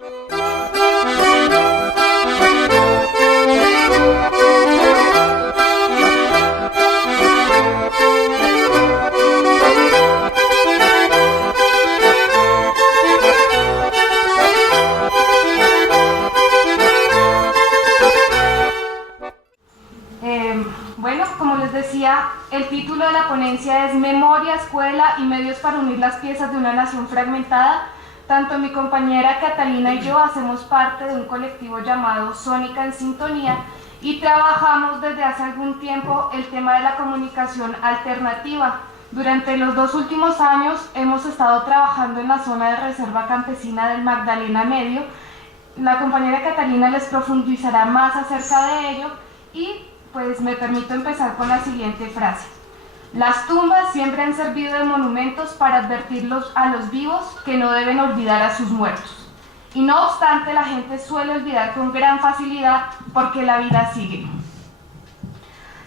Bueno, como les decía, el título de la ponencia es Memoria, Escuela y Medios para unir las piezas de una nación fragmentada. Tanto mi compañera Catalina y yo hacemos parte de un colectivo llamado Sónica en Sintonía y trabajamos desde hace algún tiempo el tema de la comunicación alternativa. Durante los 2 últimos años hemos estado trabajando en la zona de reserva campesina del Magdalena Medio. La compañera Catalina les profundizará más acerca de ello y pues me permito empezar con la siguiente frase. Las tumbas siempre han servido de monumentos para advertir a los vivos que no deben olvidar a sus muertos. Y no obstante, la gente suele olvidar con gran facilidad porque la vida sigue.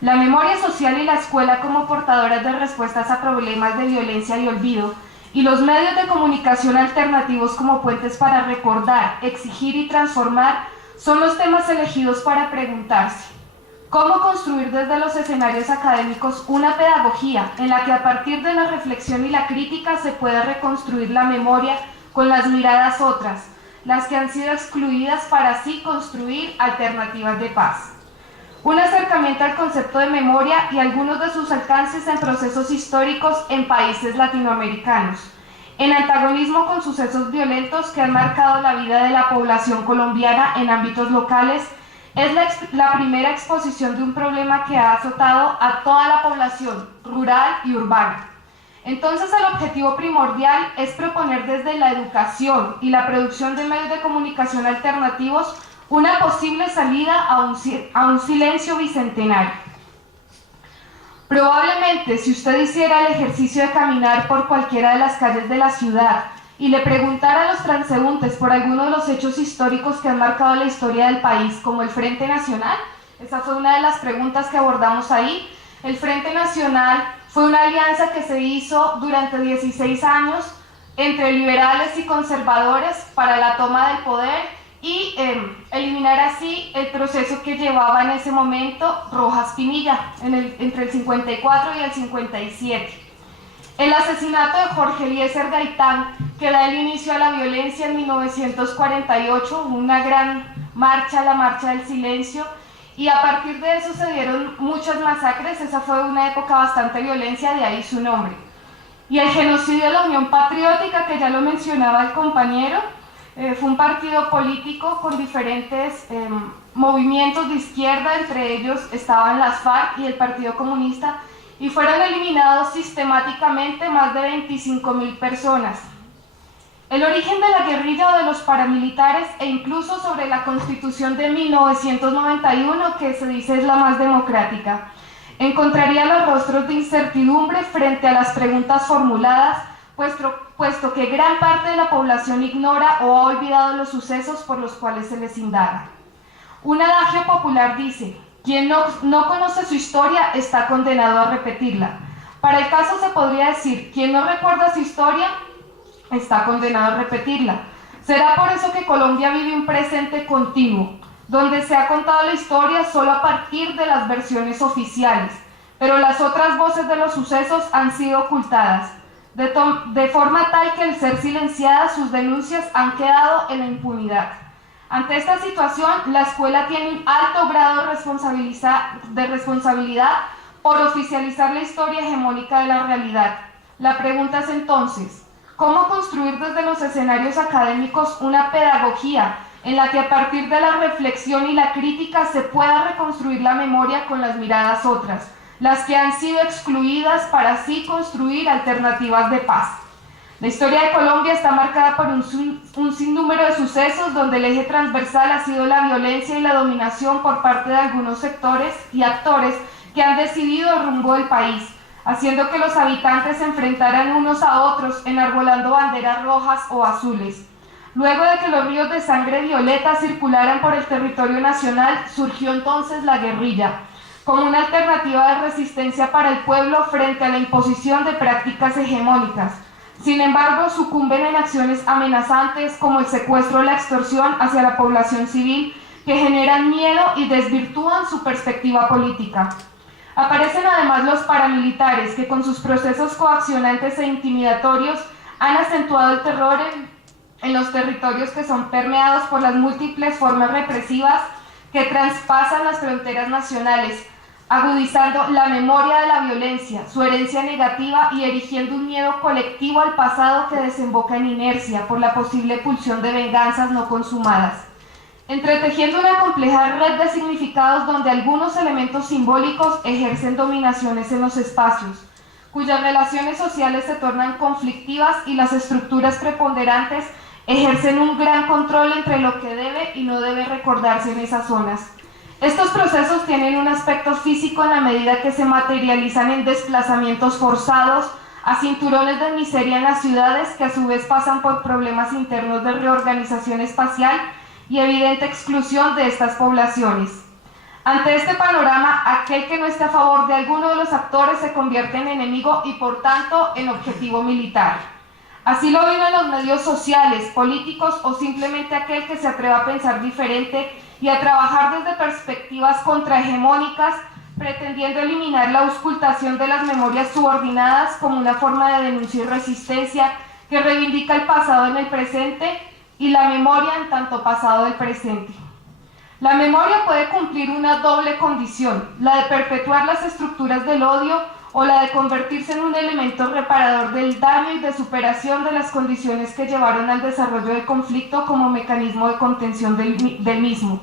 La memoria social y la escuela como portadoras de respuestas a problemas de violencia y olvido, y los medios de comunicación alternativos como puentes para recordar, exigir y transformar, son los temas elegidos para preguntarse. ¿Cómo construir desde los escenarios académicos una pedagogía en la que a partir de la reflexión y la crítica se pueda reconstruir la memoria con las miradas otras, las que han sido excluidas para así construir alternativas de paz? Un acercamiento al concepto de memoria y algunos de sus alcances en procesos históricos en países latinoamericanos, en antagonismo con sucesos violentos que han marcado la vida de la población colombiana en ámbitos locales. Es la primera exposición de un problema que ha azotado a toda la población rural y urbana. Entonces el objetivo primordial es proponer desde la educación y la producción de medios de comunicación alternativos una posible salida a un silencio bicentenario. Probablemente si usted hiciera el ejercicio de caminar por cualquiera de las calles de la ciudad y le preguntara a los transeúntes por algunos de los hechos históricos que han marcado la historia del país, como el Frente Nacional, esa fue una de las preguntas que abordamos ahí. El Frente Nacional fue una alianza que se hizo durante 16 años entre liberales y conservadores para la toma del poder y eliminar así el proceso que llevaba en ese momento Rojas Pinilla, entre el 54 y el 57. El asesinato de Jorge Eliezer Gaitán, que da el inicio a la violencia en 1948, una gran marcha, la Marcha del Silencio, y a partir de eso se dieron muchas masacres. Esa fue una época bastante violencia, de ahí su nombre. Y el genocidio de la Unión Patriótica, que ya lo mencionaba el compañero, fue un partido político con diferentes movimientos de izquierda, entre ellos estaban las FARC y el Partido Comunista, y fueron eliminados sistemáticamente más de 25.000 personas. El origen de la guerrilla o de los paramilitares e incluso sobre la Constitución de 1991, que se dice es la más democrática, encontraría los rostros de incertidumbre frente a las preguntas formuladas, puesto que gran parte de la población ignora o ha olvidado los sucesos por los cuales se les indaga. Un adagio popular dice: quien no conoce su historia está condenado a repetirla. Para el caso se podría decir: quien no recuerda su historia está condenado a repetirla. Será por eso que Colombia vive un presente continuo, donde se ha contado la historia solo a partir de las versiones oficiales, pero las otras voces de los sucesos han sido ocultadas, de forma tal que al ser silenciadas sus denuncias han quedado en la impunidad. Ante esta situación, la escuela tiene un alto grado de responsabilidad por oficializar la historia hegemónica de la realidad. La pregunta es entonces: ¿cómo construir desde los escenarios académicos una pedagogía en la que a partir de la reflexión y la crítica se pueda reconstruir la memoria con las miradas otras, las que han sido excluidas, para así construir alternativas de paz? La historia de Colombia está marcada por un sinnúmero de sucesos donde el eje transversal ha sido la violencia y la dominación por parte de algunos sectores y actores que han decidido el rumbo del país, haciendo que los habitantes se enfrentaran unos a otros enarbolando banderas rojas o azules. Luego de que los ríos de sangre violeta circularan por el territorio nacional, surgió entonces la guerrilla, como una alternativa de resistencia para el pueblo frente a la imposición de prácticas hegemónicas. Sin embargo, sucumben en acciones amenazantes como el secuestro o la extorsión hacia la población civil, que generan miedo y desvirtúan su perspectiva política. Aparecen además los paramilitares, que con sus procesos coaccionantes e intimidatorios han acentuado el terror en los territorios que son permeados por las múltiples formas represivas que traspasan las fronteras nacionales, agudizando la memoria de la violencia, su herencia negativa y erigiendo un miedo colectivo al pasado que desemboca en inercia por la posible pulsión de venganzas no consumadas, entretejiendo una compleja red de significados donde algunos elementos simbólicos ejercen dominaciones en los espacios, cuyas relaciones sociales se tornan conflictivas y las estructuras preponderantes ejercen un gran control entre lo que debe y no debe recordarse en esas zonas. Estos procesos tienen un aspecto físico en la medida que se materializan en desplazamientos forzados a cinturones de miseria en las ciudades, que a su vez pasan por problemas internos de reorganización espacial y evidente exclusión de estas poblaciones. Ante este panorama, aquel que no esté a favor de alguno de los actores se convierte en enemigo y por tanto en objetivo militar. Así lo viven los medios sociales, políticos o simplemente aquel que se atreva a pensar diferente y a trabajar desde perspectivas contrahegemónicas, pretendiendo eliminar la auscultación de las memorias subordinadas como una forma de denuncia y resistencia que reivindica el pasado en el presente y la memoria en tanto pasado del presente. La memoria puede cumplir una doble condición, la de perpetuar las estructuras del odio o la de convertirse en un elemento reparador del daño y de superación de las condiciones que llevaron al desarrollo del conflicto como mecanismo de contención del mismo.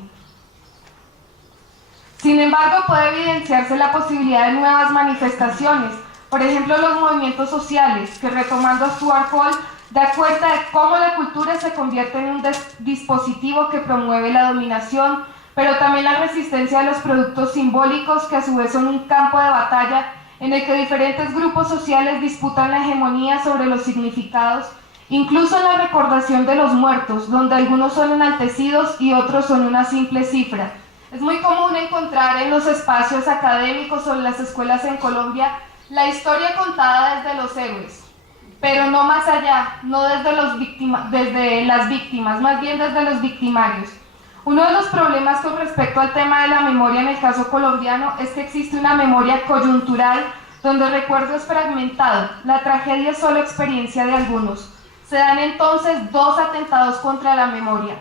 Sin embargo, puede evidenciarse la posibilidad de nuevas manifestaciones, por ejemplo los movimientos sociales, que retomando a Stuart Hall, da cuenta de cómo la cultura se convierte en un dispositivo que promueve la dominación, pero también la resistencia de los productos simbólicos, que a su vez son un campo de batalla en el que diferentes grupos sociales disputan la hegemonía sobre los significados, incluso en la recordación de los muertos, donde algunos son enaltecidos y otros son una simple cifra. Es muy común encontrar en los espacios académicos o en las escuelas en Colombia la historia contada desde los héroes, pero no más allá, no desde las víctimas, más bien desde los victimarios. Uno de los problemas con respecto al tema de la memoria en el caso colombiano es que existe una memoria coyuntural donde el recuerdo es fragmentado, la tragedia es solo experiencia de algunos. Se dan entonces dos atentados contra la memoria.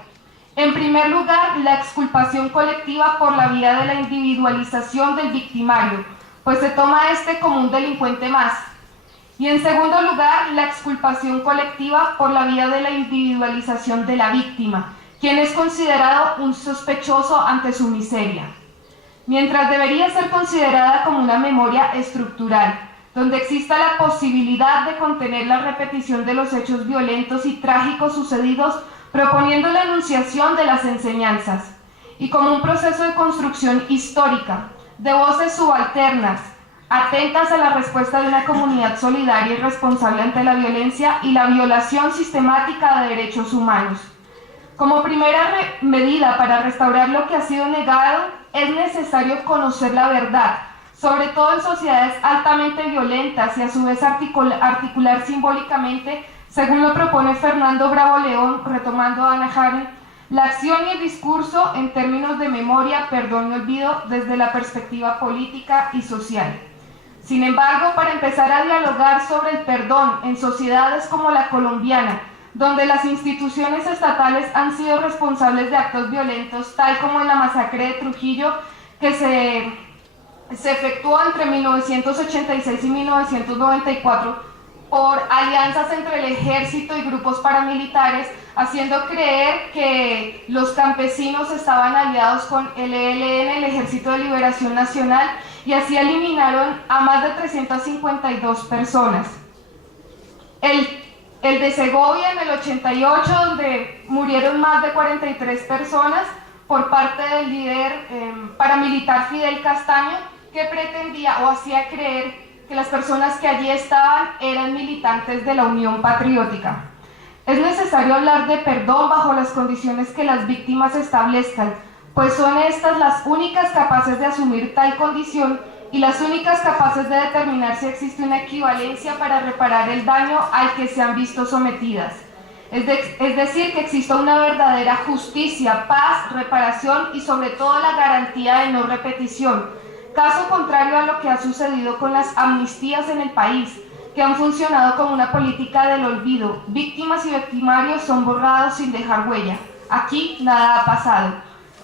En primer lugar, la exculpación colectiva por la vía de la individualización del victimario, pues se toma a este como un delincuente más. Y en segundo lugar, la exculpación colectiva por la vía de la individualización de la víctima, quien es considerado un sospechoso ante su miseria, mientras debería ser considerada como una memoria estructural, donde exista la posibilidad de contener la repetición de los hechos violentos y trágicos sucedidos, proponiendo la enunciación de las enseñanzas, y como un proceso de construcción histórica, de voces subalternas, atentas a la respuesta de una comunidad solidaria y responsable ante la violencia y la violación sistemática de derechos humanos. Como primera medida para restaurar lo que ha sido negado, es necesario conocer la verdad, sobre todo en sociedades altamente violentas y a su vez articular simbólicamente, según lo propone Fernando Bravo León, retomando a Hannah Arendt, la acción y el discurso en términos de memoria, perdón y olvido desde la perspectiva política y social. Sin embargo, para empezar a dialogar sobre el perdón en sociedades como la colombiana, donde las instituciones estatales han sido responsables de actos violentos, tal como en la masacre de Trujillo, que se efectuó entre 1986 y 1994 por alianzas entre el ejército y grupos paramilitares, haciendo creer que los campesinos estaban aliados con el ELN, el Ejército de Liberación Nacional, y así eliminaron a más de 352 personas. El de Segovia en el 88, donde murieron más de 43 personas por parte del líder paramilitar Fidel Castaño, que pretendía o hacía creer que las personas que allí estaban eran militantes de la Unión Patriótica. Es necesario hablar de perdón bajo las condiciones que las víctimas establezcan, pues son estas las únicas capaces de asumir tal condición y las únicas capaces de determinar si existe una equivalencia para reparar el daño al que se han visto sometidas. Es decir, que exista una verdadera justicia, paz, reparación y sobre todo la garantía de no repetición. Caso contrario a lo que ha sucedido con las amnistías en el país, que han funcionado como una política del olvido. Víctimas y victimarios son borrados sin dejar huella. Aquí nada ha pasado.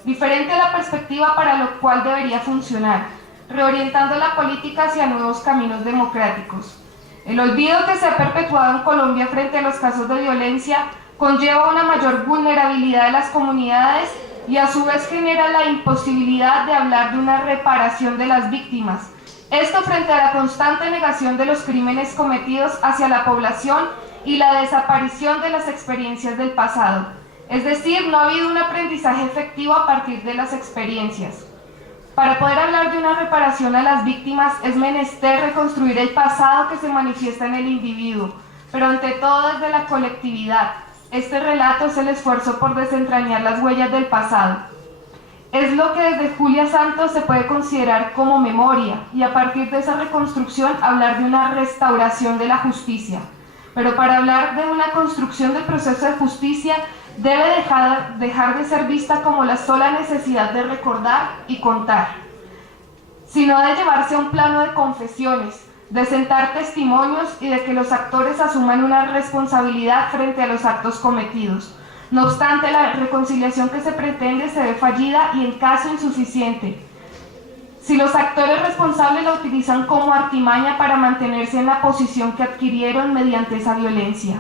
Diferente a la perspectiva para lo cual debería funcionar, reorientando la política hacia nuevos caminos democráticos. El olvido que se ha perpetuado en Colombia frente a los casos de violencia conlleva una mayor vulnerabilidad de las comunidades y a su vez genera la imposibilidad de hablar de una reparación de las víctimas. Esto frente a la constante negación de los crímenes cometidos hacia la población y la desaparición de las experiencias del pasado. Es decir, no ha habido un aprendizaje efectivo a partir de las experiencias. Para poder hablar de una reparación a las víctimas es menester reconstruir el pasado que se manifiesta en el individuo, pero ante todo desde la colectividad. Este relato es el esfuerzo por desentrañar las huellas del pasado. Es lo que desde Julia Santos se puede considerar como memoria y a partir de esa reconstrucción hablar de una restauración de la justicia. Pero para hablar de una construcción del proceso de justicia debe dejar de ser vista como la sola necesidad de recordar y contar, sino de llevarse a un plano de confesiones, de sentar testimonios y de que los actores asuman una responsabilidad frente a los actos cometidos. No obstante, la reconciliación que se pretende se ve fallida y en caso insuficiente, si los actores responsables la utilizan como artimaña para mantenerse en la posición que adquirieron mediante esa violencia.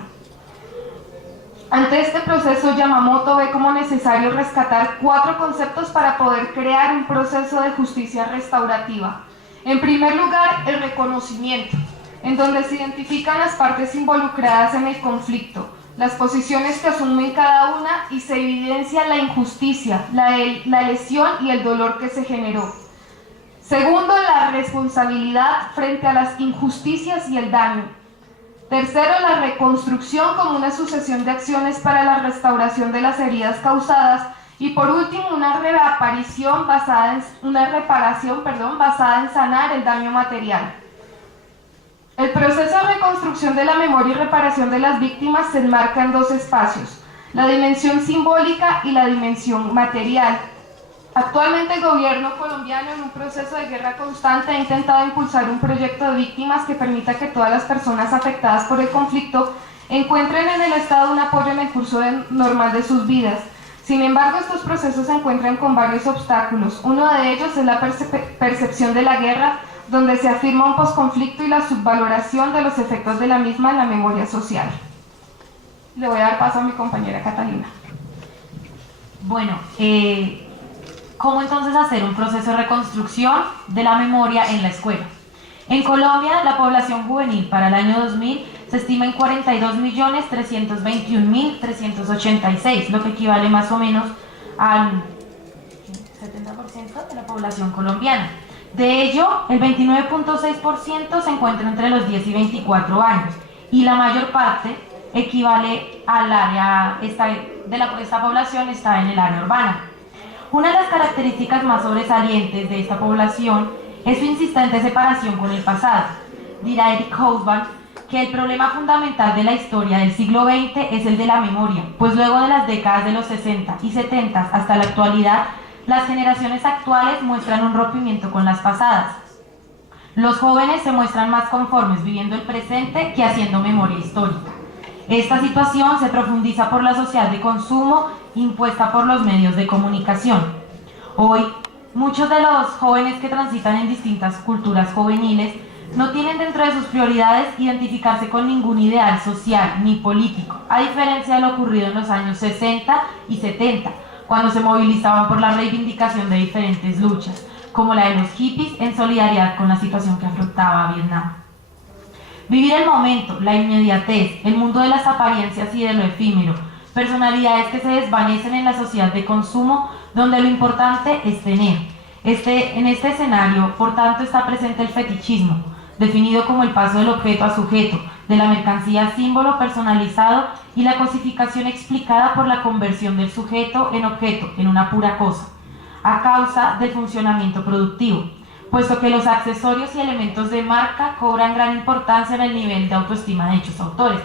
Ante este proceso, Yamamoto ve como necesario rescatar 4 conceptos para poder crear un proceso de justicia restaurativa. En primer lugar, el reconocimiento, en donde se identifican las partes involucradas en el conflicto, las posiciones que asumen cada una y se evidencia la injusticia, la lesión y el dolor que se generó. Segundo, la responsabilidad frente a las injusticias y el daño. Tercero, la reconstrucción como una sucesión de acciones para la restauración de las heridas causadas. Y por último, una reparación basada en sanar el daño material. El proceso de reconstrucción de la memoria y reparación de las víctimas se enmarca en 2 espacios, la dimensión simbólica y la dimensión material. Actualmente el gobierno colombiano, en un proceso de guerra constante, ha intentado impulsar un proyecto de víctimas que permita que todas las personas afectadas por el conflicto encuentren en el Estado un apoyo en el curso normal de sus vidas. Sin embargo, estos procesos se encuentran con varios obstáculos. Uno de ellos es la percepción de la guerra, donde se afirma un posconflicto y la subvaloración de los efectos de la misma en la memoria social. Le voy a dar paso a mi compañera Catalina. Bueno, ¿cómo entonces hacer un proceso de reconstrucción de la memoria en la escuela? En Colombia, la población juvenil para el año 2000 se estima en 42.321.386, lo que equivale más o menos al 70% de la población colombiana. De ello, el 29.6% se encuentra entre los 10 y 24 años y la mayor parte equivale al área, esta población está en el área urbana. Una de las características más sobresalientes de esta población es su insistente separación con el pasado. Dirá Eric Hobsbawm que el problema fundamental de la historia del siglo XX es el de la memoria, pues luego de las décadas de los 60 y 70 hasta la actualidad, las generaciones actuales muestran un rompimiento con las pasadas. Los jóvenes se muestran más conformes viviendo el presente que haciendo memoria histórica. Esta situación se profundiza por la sociedad de consumo impuesta por los medios de comunicación. Hoy, muchos de los jóvenes que transitan en distintas culturas juveniles no tienen dentro de sus prioridades identificarse con ningún ideal social ni político, a diferencia de lo ocurrido en los años 60 y 70, cuando se movilizaban por la reivindicación de diferentes luchas, como la de los hippies en solidaridad con la situación que afrontaba Vietnam. Vivir el momento, la inmediatez, el mundo de las apariencias y de lo efímero, personalidades que se desvanecen en la sociedad de consumo, donde lo importante es tener. En este escenario, por tanto, está presente el fetichismo, definido como el paso del objeto a sujeto, de la mercancía a símbolo personalizado y la cosificación explicada por la conversión del sujeto, en una pura cosa, a causa del funcionamiento productivo. puesto que los accesorios y elementos de marca cobran gran importancia en el nivel de autoestima de dichos autores.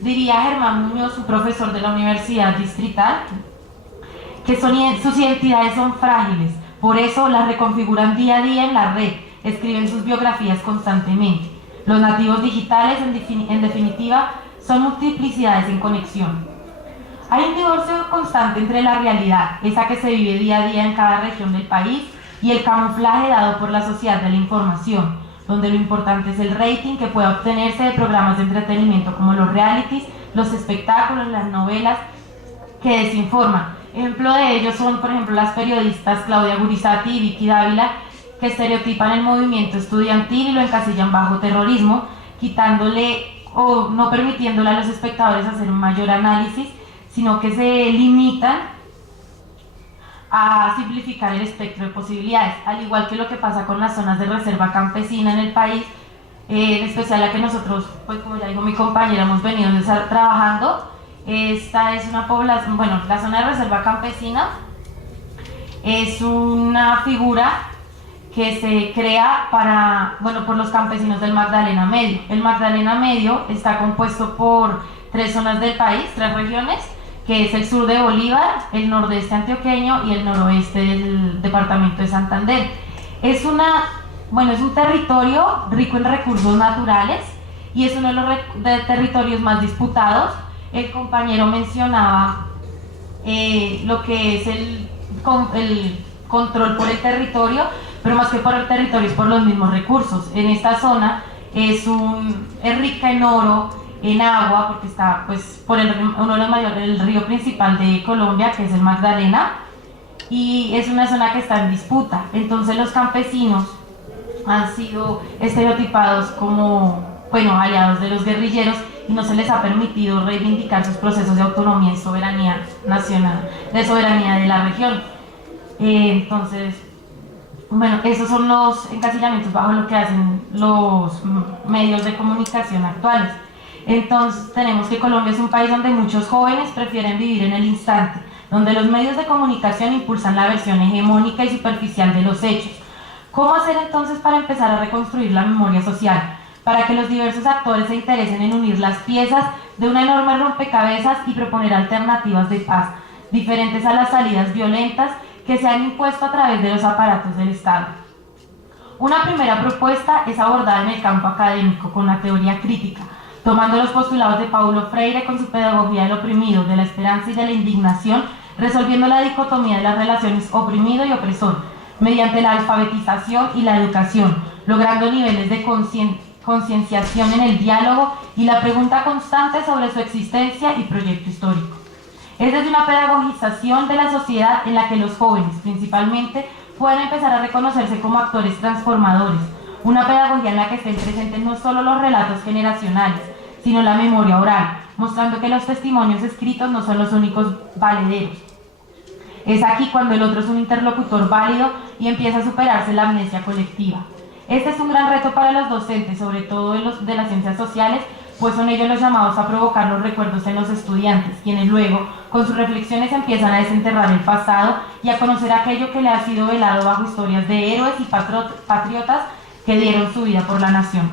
Diría Germán Muñoz, un profesor de la Universidad Distrital, que sus identidades son frágiles, por eso las reconfiguran día a día en la red, escriben sus biografías constantemente. Los nativos digitales, en definitiva, son multiplicidades en conexión. Hay un divorcio constante entre la realidad, esa que se vive día a día en cada región del país, y el camuflaje dado por la sociedad de la información, donde lo importante es el rating que pueda obtenerse de programas de entretenimiento como los realities, los espectáculos, las novelas que desinforman. Ejemplo de ellos son, por ejemplo, las periodistas Claudia Gurizati y Vicky Dávila, que estereotipan el movimiento estudiantil y lo encasillan bajo terrorismo, quitándole o no permitiéndole a los espectadores hacer un mayor análisis, sino que se limitan a simplificar el espectro de posibilidades, al igual que lo que pasa con las zonas de reserva campesina en el país, en especial la que nosotros, pues como ya dijo mi compañera, hemos venido trabajando. Esta es una población, bueno, la zona de reserva campesina es una figura que se crea por los campesinos del Magdalena Medio. El Magdalena Medio está compuesto por 3 zonas del país, 3 regiones, que es el sur de Bolívar, el nordeste antioqueño y el noroeste del departamento de Santander. Es un territorio rico en recursos naturales y es uno de los territorios más disputados. El compañero mencionaba lo que es el control por el territorio, pero más que por el territorio es por los mismos recursos. En esta zona es rica en oro, en agua, porque está pues por uno de los mayores, el río principal de Colombia, que es el Magdalena, y es una zona que está en disputa. Entonces los campesinos han sido estereotipados como, aliados de los guerrilleros, y no se les ha permitido reivindicar sus procesos de autonomía y soberanía nacional, de soberanía de la región. Entonces, esos son los encasillamientos bajo lo que hacen los medios de comunicación actuales. Entonces tenemos que Colombia es un país donde muchos jóvenes prefieren vivir en el instante, donde los medios de comunicación impulsan la versión hegemónica y superficial de los hechos. ¿Cómo hacer entonces para empezar a reconstruir la memoria social? Para que los diversos actores se interesen en unir las piezas de una enorme rompecabezas y proponer alternativas de paz, diferentes a las salidas violentas que se han impuesto a través de los aparatos del Estado. Una primera propuesta es abordada en el campo académico con la teoría crítica, tomando los postulados de Paulo Freire con su pedagogía del oprimido, de la esperanza y de la indignación, resolviendo la dicotomía de las relaciones oprimido y opresor, mediante la alfabetización y la educación, logrando niveles de concienciación en el diálogo y la pregunta constante sobre su existencia y proyecto histórico. Es desde una pedagogización de la sociedad en la que los jóvenes, principalmente, pueden empezar a reconocerse como actores transformadores, una pedagogía en la que estén presentes no solo los relatos generacionales, sino la memoria oral, mostrando que los testimonios escritos no son los únicos valederos. Es aquí cuando el otro es un interlocutor válido y empieza a superarse la amnesia colectiva. Este es un gran reto para los docentes, sobre todo de las ciencias sociales, pues son ellos los llamados a provocar los recuerdos en los estudiantes, quienes luego, con sus reflexiones, empiezan a desenterrar el pasado y a conocer aquello que le ha sido velado bajo historias de héroes y patriotas que dieron su vida por la nación.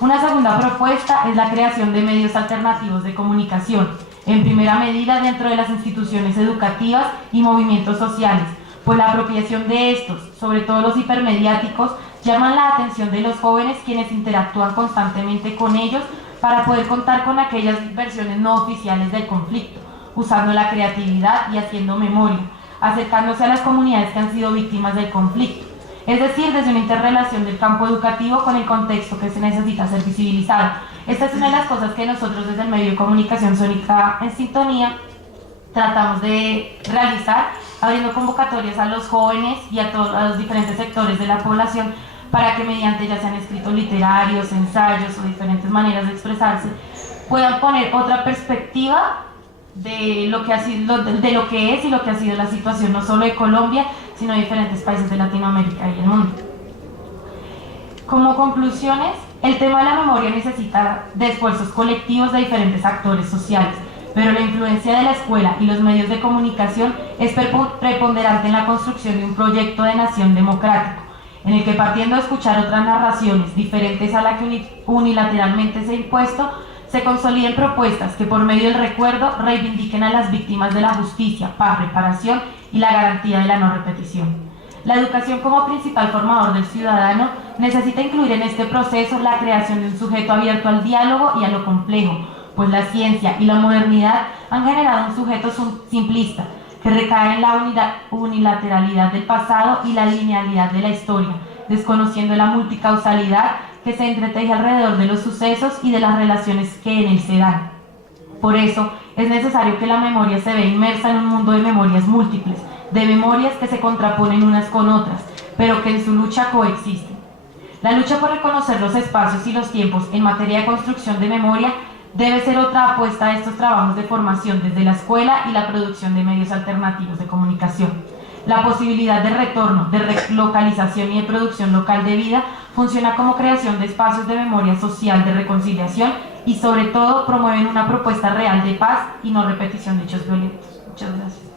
Una segunda propuesta es la creación de medios alternativos de comunicación, en primera medida dentro de las instituciones educativas y movimientos sociales, pues la apropiación de estos, sobre todo los hipermediáticos, llaman la atención de los jóvenes quienes interactúan constantemente con ellos para poder contar con aquellas versiones no oficiales del conflicto, usando la creatividad y haciendo memoria, acercándose a las comunidades que han sido víctimas del conflicto. Es decir, desde una interrelación del campo educativo con el contexto que se necesita ser visibilizado. Esta es una de las cosas que nosotros desde el medio de comunicación Sónica en Sintonía tratamos de realizar, abriendo convocatorias a los jóvenes y a todos los diferentes sectores de la población para que mediante ya sean escritos literarios, ensayos o diferentes maneras de expresarse, puedan poner otra perspectiva de lo que es y lo que ha sido la situación no solo de Colombia, sino de diferentes países de Latinoamérica y el mundo. Como conclusiones, el tema de la memoria necesita de esfuerzos colectivos de diferentes actores sociales, pero la influencia de la escuela y los medios de comunicación es preponderante en la construcción de un proyecto de nación democrático, en el que, partiendo de escuchar otras narraciones diferentes a la que unilateralmente se ha impuesto, se consoliden propuestas que por medio del recuerdo reivindiquen a las víctimas de la justicia, paz, reparación y la garantía de la no repetición. La educación como principal formador del ciudadano necesita incluir en este proceso la creación de un sujeto abierto al diálogo y a lo complejo, pues la ciencia y la modernidad han generado un sujeto simplista que recae en la unilateralidad del pasado y la linealidad de la historia, desconociendo la multicausalidad que se entreteje alrededor de los sucesos y de las relaciones que en él se dan. Por eso, es necesario que la memoria se vea inmersa en un mundo de memorias múltiples, de memorias que se contraponen unas con otras, pero que en su lucha coexisten. La lucha por reconocer los espacios y los tiempos en materia de construcción de memoria debe ser otra apuesta a estos trabajos de formación desde la escuela y la producción de medios alternativos de comunicación. La posibilidad de retorno, de relocalización y de producción local de vida funciona como creación de espacios de memoria social, de reconciliación y sobre todo promueven una propuesta real de paz y no repetición de hechos violentos. Muchas gracias.